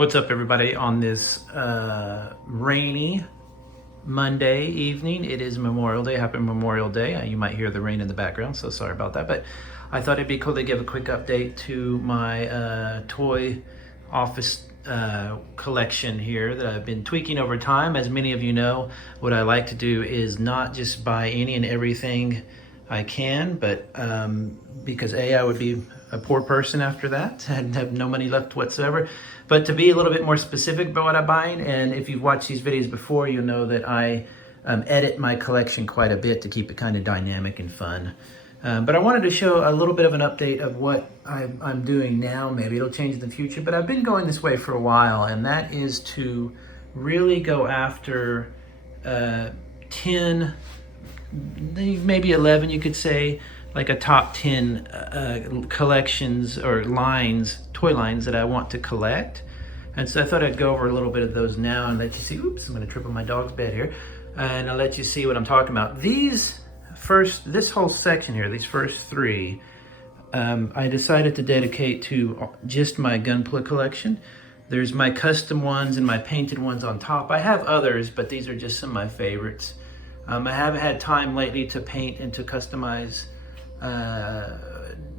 What's up, everybody, on this rainy Monday evening? It is Memorial Day. Happy Memorial Day. You might hear the rain in the background, so sorry about that. But I thought it'd be cool to give a quick update to my toy office collection here that I've been tweaking over time. As many of you know, what I like to do is not just buy any and everything I can, but because I would be a poor person after that and have no money left whatsoever. But to be a little bit more specific about what I'm buying, and if you've watched these videos before, you'll know that I edit my collection quite a bit to keep it kind of dynamic and fun. But I wanted to show a little bit of an update of what I'm doing now. Maybe it'll change in the future, but I've been going this way for a while, and that is to really go after 10, maybe 11, you could say, like a top 10 collections or lines, toy lines that I want to collect. And so I thought I'd go over a little bit of those now and let you see. Oops, I'm going to trip on my dog's bed here. And I'll let you see what I'm talking about. This whole section here, these first three, I decided to dedicate to just my Gunpla collection. There's my custom ones and my painted ones on top. I have others, but these are just some of my favorites. I haven't had time lately to paint and to customize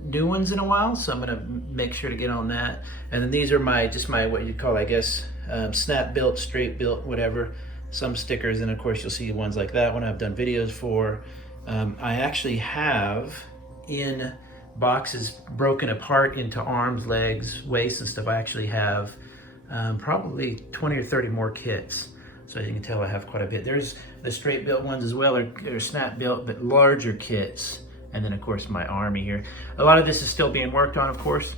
new ones in a while, so I'm gonna make sure to get on that. And then these are my what you'd call, I guess, snap built, straight built, whatever. Some stickers, and of course you'll see ones like that one I've done videos for. I actually have in boxes broken apart into arms, legs, waist and stuff. I actually have probably 20 or 30 more kits. So as you can tell, I have quite a bit. There's the straight built ones as well, or snap built, but larger kits. And then of course my army here. A lot of this is still being worked on, of course,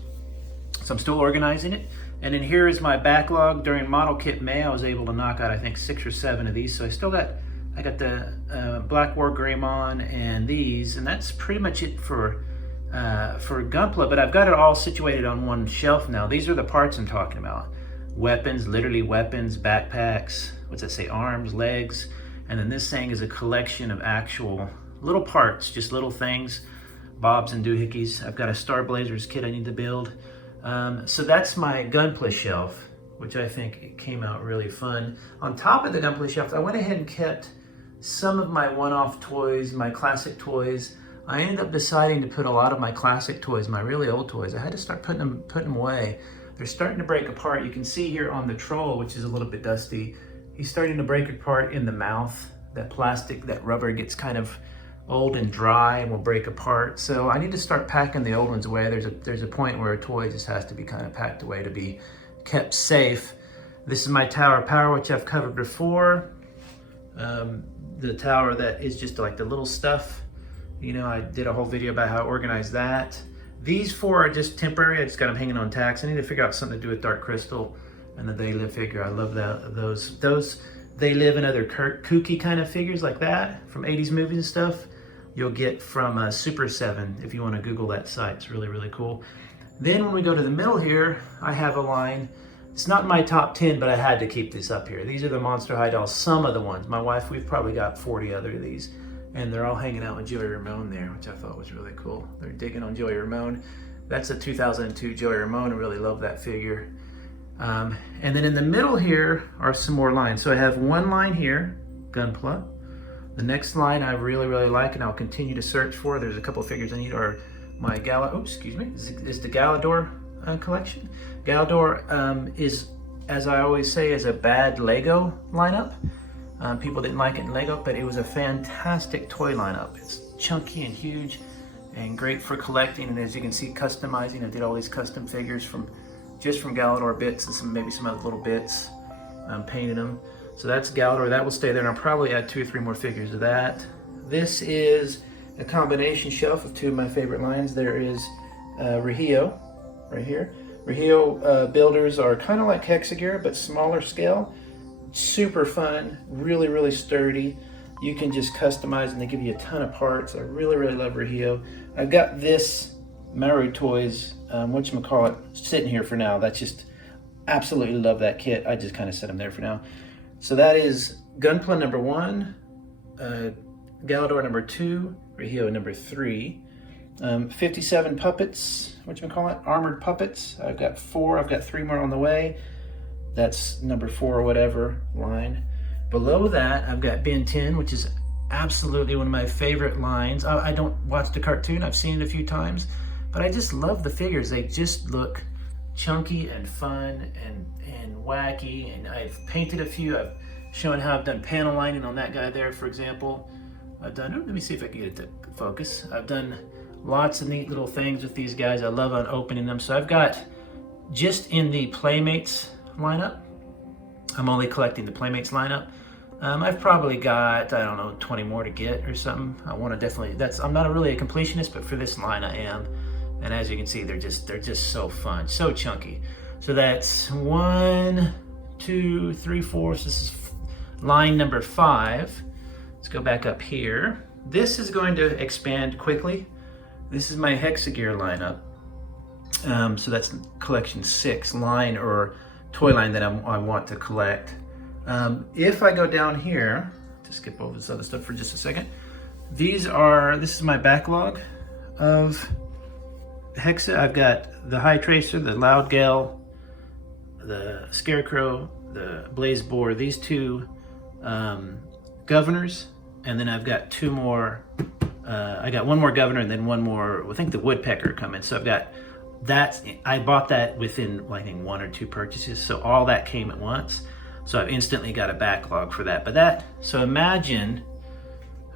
so I'm still organizing it. And then here is my backlog. During Model Kit May, I was able to knock out, I think, 6 or 7 of these. So I got the Black War Greymon and these, and that's pretty much it for Gunpla. But I've got it all situated on one shelf now. These are the parts I'm talking about. Weapons, literally weapons, backpacks, what's that say, arms, legs. And then this thing is a collection of actual little parts, just little things, bobs and doohickeys. I've got a Star Blazers kit I need to build. So that's my Gunpla shelf, which I think came out really fun. On top of the Gunpla shelf, I went ahead and kept some of my one-off toys, my classic toys. I ended up deciding to put a lot of my classic toys, my really old toys, I had to start putting them away. They're starting to break apart. You can see here on the troll, which is a little bit dusty, he's starting to break apart in the mouth. That plastic, that rubber gets kind of old and dry and will break apart. So I need to start packing the old ones away. There's a point where a toy just has to be kind of packed away to be kept safe. This is my Tower of Power, which I've covered before. The tower that is just like the little stuff. You know, I did a whole video about how I organize that. These 4 are just temporary. I just got them hanging on tacks. I need to figure out something to do with Dark Crystal and the They Live figure. I love those They Live and other kooky kind of figures like that from 80s movies and stuff. You'll get from Super 7 if you want to Google that site. It's really, really cool. Then when we go to the middle here, I have a line. It's not my top 10, but I had to keep this up here. These are the Monster High dolls, some of the ones. My wife, we've probably got 40 other of these, and they're all hanging out with Joey Ramone there, which I thought was really cool. They're digging on Joey Ramone. That's a 2002 Joey Ramone. I really love that figure. And then in the middle here are some more lines. So I have one line here, Gunpla. The next line I really, really like, and I'll continue to search for. There's a couple of figures I need, are my is the Galadore collection. Galadore is, as I always say, is a bad Lego lineup. People didn't like it in Lego, but it was a fantastic toy lineup. It's chunky and huge and great for collecting. And as you can see, customizing. I did all these custom figures just from Galadore bits and maybe some other little bits. Painted them. So that's Galadore. That will stay there, and I'll probably add 2 or 3 more figures of that. This is a combination shelf of 2 of my favorite lines. There is Rahio right here. Rahio builders are kind of like Hexagear, but smaller scale. Super fun, really, really sturdy. You can just customize, and they give you a ton of parts. I really, really love Rahio. I've got this Maru Toys, whatchamacallit, sitting here for now. That's just, absolutely love that kit. I just kind of set them there for now. So that is Gunpla number 1, Galadore number 2, Rahio number 3. 57 puppets, armored puppets. I've got 4, I've got 3 more on the way. That's number 4 or whatever line. Below that, I've got Ben 10, which is absolutely one of my favorite lines. I don't watch the cartoon, I've seen it a few times, but I just love the figures. They just look chunky and fun and wacky, and I've painted a few. I've shown how I've done panel lining on that guy there, for example. I've done, let me see if I can get it to focus. I've done lots of neat little things with these guys. I love on opening them. So I've got, just in the Playmates lineup, I'm only collecting the Playmates lineup. I've probably got, I don't know, 20 more to get or something. I want to definitely, I'm not really a completionist, but for this line I am. And as you can see, they're just so fun, so chunky. So that's 1, 2, 3, 4. So this is line number 5. Let's go back up here. This is going to expand quickly. This is my Hexagear lineup. So that's collection 6 line or toy line that I want to collect. If I go down here, to skip over this other stuff for just a second, this is my backlog of Hexa. I've got the High Tracer, the Loud Gale, the Scarecrow, the Blaze Boar, these 2 governors, and then I've got 2 more. I got 1 more governor and then 1 more, I think the Woodpecker coming. So I've got that. I bought that within, I think, 1 or 2 purchases. So all that came at once. So I've instantly got a backlog for that. So imagine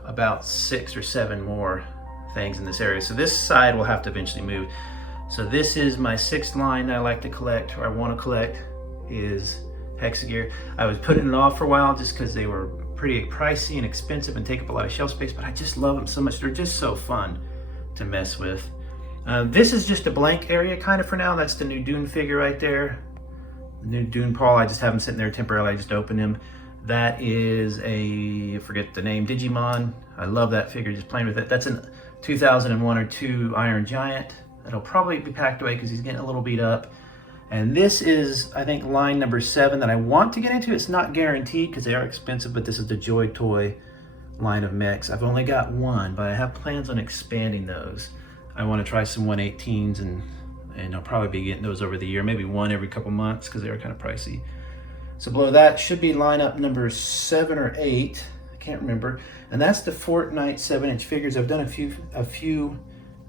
about 6 or 7 more things in this area. So this side will have to eventually move. So this is my 6th line that I like to collect, or I want to collect, is Hexagear. I was putting it off for a while just because they were pretty pricey and expensive and take up a lot of shelf space, but I just love them so much. They're just so fun to mess with. This is just a blank area kind of for now. That's the new Dune figure right there. The new Dune Paul. I just have him sitting there temporarily. I just opened him. That is I forget the name, Digimon. I love that figure, just playing with it. That's a 2001 or 2 Iron Giant. It'll probably be packed away because he's getting a little beat up. And this is, I think, line number 7 that I want to get into. It's not guaranteed because they are expensive, but this is the Joy Toy line of mechs. I've only got 1, but I have plans on expanding those. I want to try some 118s, and I'll probably be getting those over the year, maybe 1 every couple months because they are kind of pricey. So below that should be lineup number 7 or 8. I can't remember. And that's the Fortnite 7-inch figures. I've done a few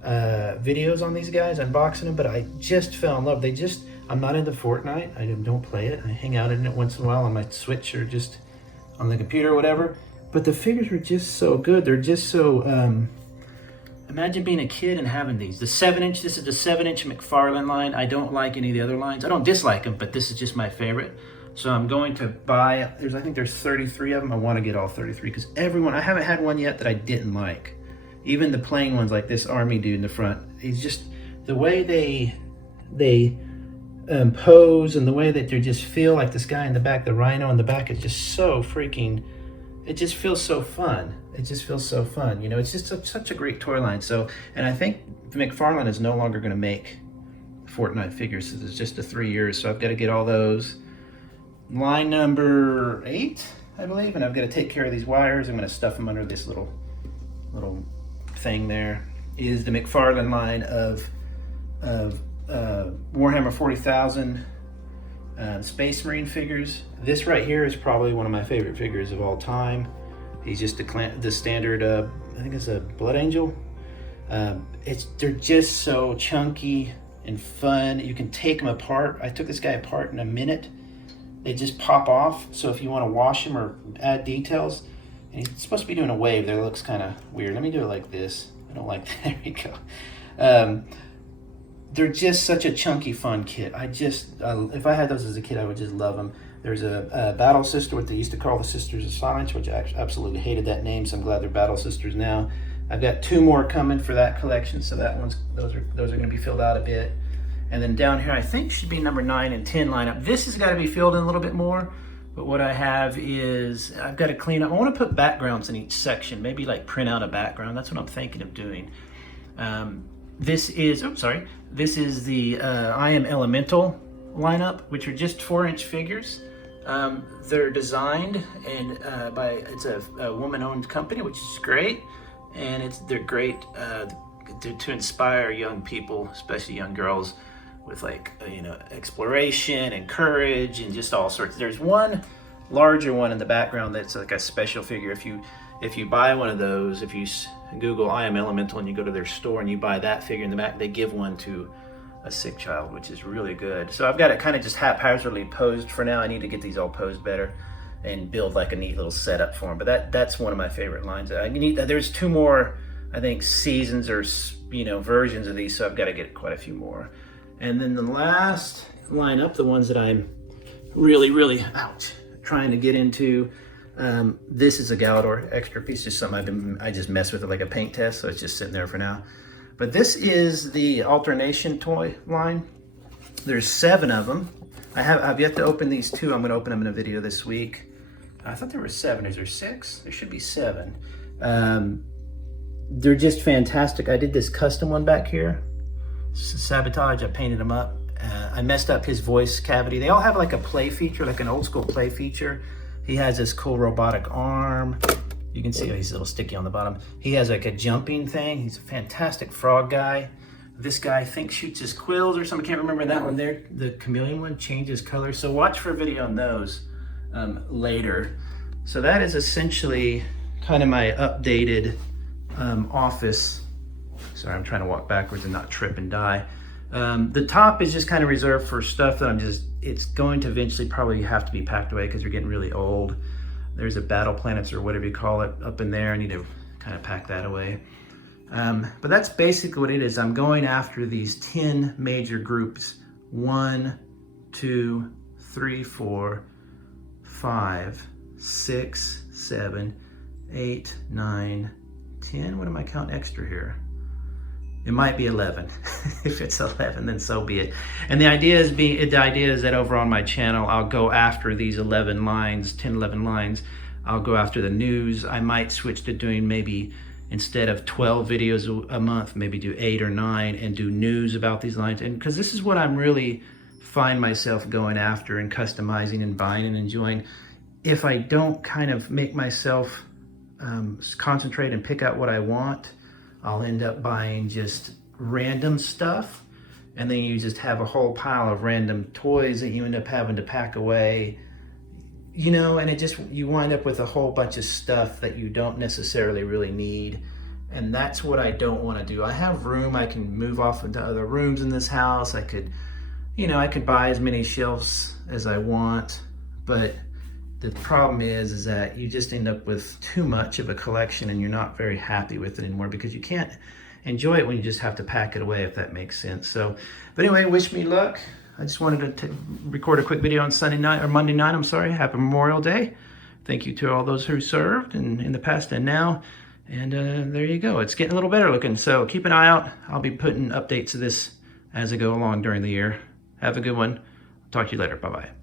videos on these guys, unboxing them, but I just fell in love. I'm not into Fortnite. I don't play it. I hang out in it once in a while on my Switch or just on the computer or whatever. But the figures were just so good. They're just so, imagine being a kid and having these. The 7-inch, this is the 7-inch McFarlane line. I don't like any of the other lines. I don't dislike them, but this is just my favorite. So I'm going to buy, I think there's 33 of them. I want to get all 33 because I haven't had one yet that I didn't like. Even the plain ones like this army dude in the front, he's just, the way they pose and the way that they just feel like this guy in the back, the rhino in the back, is just so freaking, it just feels so fun. It just feels so fun. You know, it's just such a great toy line. So, and I think McFarlane is no longer going to make Fortnite figures. So it's just the 3 years. So I've got to get all those. Line number 8, I believe, and I've got to take care of these wires. I'm going to stuff them under this little thing there, is the McFarlane line of Warhammer 40,000 Space Marine figures. This right here is probably one of my favorite figures of all time. He's just the standard, I think it's a Blood Angel. They're just so chunky and fun. You can take them apart. I took this guy apart in a minute. They just pop off. So if you want to wash them or add details, and he's supposed to be doing a wave there. It looks kind of weird. Let me do it like this. I don't like that. There you go. They're just such a chunky, fun kit. If I had those as a kid, I would just love them. There's a Battle Sister, what they used to call the Sisters of Silence, which I absolutely hated that name, so I'm glad they're Battle Sisters now. I've got 2 more coming for that collection, so those are going to be filled out a bit. And then down here, I think should be number 9 and 10 lineup. This has got to be filled in a little bit more, but what I have is I've got to clean up. I want to put backgrounds in each section, maybe like print out a background. That's what I'm thinking of doing. This is the I Am Elemental lineup, which are just 4-inch figures. They're designed and it's a woman-owned company, which is great, and they're great to inspire young people, especially young girls, with like, you know, exploration and courage and just all sorts. There's one larger one in the background that's like a special figure. If you buy one of those, if you Google I Am Elemental and you go to their store and you buy that figure in the back, they give one to a sick child, which is really good. So I've got it kind of just haphazardly posed for now. I need to get these all posed better and build like a neat little setup for them. But that's one of my favorite lines. There's 2 more, I think, seasons or, you know, versions of these, so I've got to get quite a few more. And then the last line up, the ones that I'm really trying to get into, this is a Galadore extra piece, just something I just mess with it like a paint test, so it's just sitting there for now. But this is the alternation toy line. There's 7 of them. I've yet to open these 2. I'm going to open them in a video this week. I thought there were 7. Is there 6? There should be 7. They're just fantastic. I did this custom one back here. Sabotage. I painted him up. I messed up his voice cavity. They all have like a play feature, like an old school play feature. He has this cool robotic arm. You can see he's a little sticky on the bottom. He has like a jumping thing. He's a fantastic frog guy. This guy, I think, shoots his quills or something. I can't remember that one there. The chameleon one changes color. So watch for a video on those later. So that is essentially kind of my updated office. Sorry, I'm trying to walk backwards and not trip and die. The top is just kind of reserved for stuff that it's going to eventually probably have to be packed away because they're getting really old. There's a battle planets or whatever you call it up in there. I need to kind of pack that away. But that's basically what it is. I'm going after these 10 major groups. 1, 2, 3, 4, 5, 6, 7, 8, 9, 10. What am I counting extra here? It might be 11. If it's 11, then so be it. And the idea is that over on my channel, I'll go after these 11 lines, 10, 11 lines. I'll go after the news. I might switch to doing maybe, instead of 12 videos a month, maybe do 8 or 9 and do news about these lines. And because this is what I'm really find myself going after and customizing and buying and enjoying. If I don't kind of make myself concentrate and pick out what I want, I'll end up buying just random stuff, and then you just have a whole pile of random toys that you end up having to pack away, you know, and you wind up with a whole bunch of stuff that you don't necessarily really need. And that's what I don't want to do. I have room. I can move off into other rooms in this house. I could buy as many shelves as I want, but the problem is that you just end up with too much of a collection and you're not very happy with it anymore because you can't enjoy it when you just have to pack it away, if that makes sense. So, but anyway, wish me luck. I just wanted to record a quick video on Monday night, I'm sorry. Happy Memorial Day. Thank you to all those who served in the past and now. And there you go. It's getting a little better looking. So keep an eye out. I'll be putting updates of this as I go along during the year. Have a good one. Talk to you later. Bye-bye.